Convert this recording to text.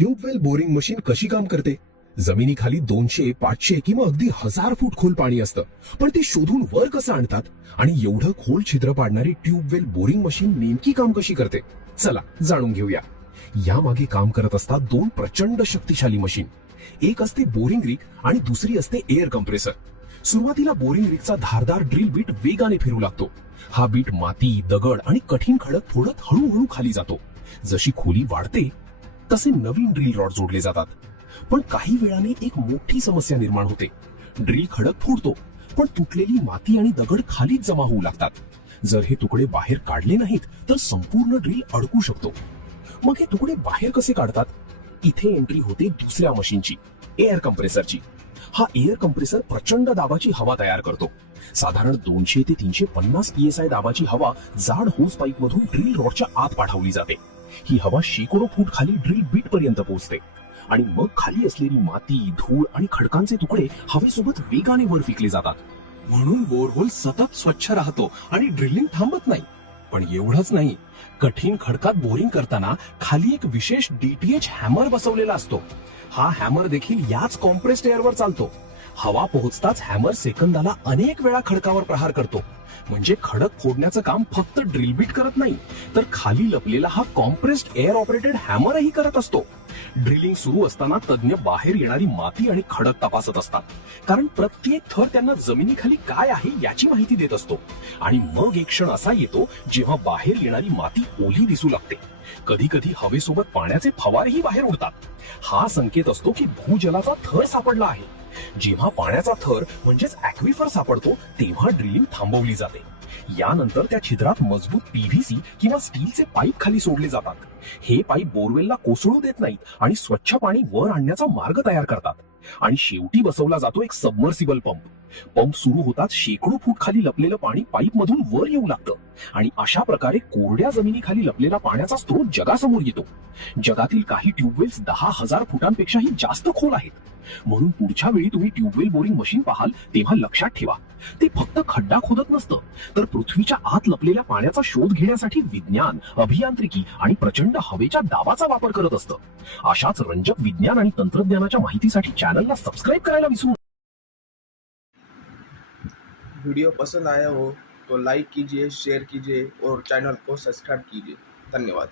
Tubewell boring machine कशी काम करते? जमिनीखाली 200, 500 किंवा अगदी 1000 फूट खोल पाणी असतं, पण ते शोधून वर कसं आणतात आणि एवढं खोल छिद्र पाडणारी ट्यूबवेल बोरिंग मशीन नेमकी काम कशी करते? चला जाणून घेऊया. यामागे काम करत असतात दोन प्रचंड शक्तिशाली मशीन. एक असते बोरिंग रिग आणि दुसरी असते एअर कंप्रेसर. सुरुवातीला बोरिंग रिगचा धारदार ड्रिल बीट वेगाने फिरू लागतो. हा बीट माती, दगड आणि कठीण खडक फोडत हळूहळू खाली जातो. जशी खोली वाढते तसे नवीन ड्रिल रॉड जोडले जातात. पण काही वेळाने एक मोठी समस्या निर्माण होते. ड्रिल खडक फोडतो, पण तुटलेली माती आणि दगड खालीच जमा होऊ लागतात. जर हे तुकडे बाहेर काढले नाहीत तर संपूर्ण ड्रिल अडकू शकतो. मग हे तुकडे बाहेर कसे काढतात? इथे एंट्री होते दुसऱ्या मशीनची, एअर कंप्रेसरची. हा एअर कंप्रेसर प्रचंड दाबाची हवा तयार करतो. साधारण 200 ते 350 PSI दाबाची हवा जाड होस पाईप मधून ड्रिल रॉडच्या आत पाठवली जाते. ही हवा शेकडो फूट खाली ड्रिल बीट पर्यंत पोहोचते आणि मग खाली असलेली माती, धूळ आणि खडकांचे तुकडे हवेसोबत वेगाने वर फेकले जातात. म्हणून बोरहोल सतत स्वच्छ राहतो आणि ड्रिलिंग थांबत नाही. पण एवढंच नाही, कठीण खडकात बोरिंग करताना खाली एक विशेष DTH हॅमर बसवलेला असतो. हा हॅमर देखील याच कॉम्प्रेस्ड एअरवर चालतो. हवा पोहोचताच हॅमर सेकंदाला अनेक वेळा खडकावर प्रहार करतो. म्हणजे खडक फोडण्याचं काम फक्त ड्रिल बीट करत नाही, तर खाली लपलेला हा कॉम्प्रेस्ड एअर ऑपरेटेड हॅमरही करत असतो. ड्रिलिंग सुरू असताना तज्ञ बाहेर येणारी माती आणि खडक तपासत असतात, कारण प्रत्येक थर त्यांना जमिनीखाली काय आहे याची माहिती देत असतो. आणि मग एक क्षण असा येतो जेव्हा बाहेर येणारी माती ओली दिसू लागते. कधी कधी हवेसोबत पाण्याचे फवारेही बाहेर उडतात. हा संकेत असतो की भूजलाचा थर सापडला आहे. जेव्हा पाण्याचा थर म्हणजेच ऍक्विफर सापडतो तेव्हा ड्रिलिंग थांबवली जाते. यानंतर त्या छिद्रात मजबूत PVC किंवा स्टीलचे पाईप खाली सोडले जातात. हे पाईप बोरवेलला कोसळू देत नाहीत आणि स्वच्छ पाणी वर आणण्याचा मार्ग तयार करतात. आणि शेवटी बसवला जातो एक सबमर्सिबल पंप. पंप सुरू होताच शेकडो फूट खाली लपलेलं पाणी पाईप मधून वर येऊ लागतं आणि अशा प्रकारे कोरड्या जमिनीखाली लपलेला पाण्याचा स्रोत जगासमोर येतो. जगातील काही ट्यूबवेल्स 10,000 फुटांपेक्षाही जास्त खोल आहेत. म्हणून पुढच्या वेळी तुम्ही ट्यूबवेल बोरिंग मशीन पाहाल तेव्हा लक्षात ठेवा, ते फक्त खड्डा खोदत नसतं, तर पृथ्वीच्या आत लपलेल्या पाण्याचा शोध घेण्यासाठी विज्ञान, अभियांत्रिकी आणि प्रचंड हवेच्या दाबाचा वापर करत असतं. अशाच रंजक विज्ञान आणि तंत्रज्ञानाच्या माहितीसाठी चॅनलला सबस्क्राईब करायला विसरू नका. वीडियो पसंद आया हो तो लाइक कीजिए, शेयर कीजिए और चैनल को सब्सक्राइब कीजिए. धन्यवाद.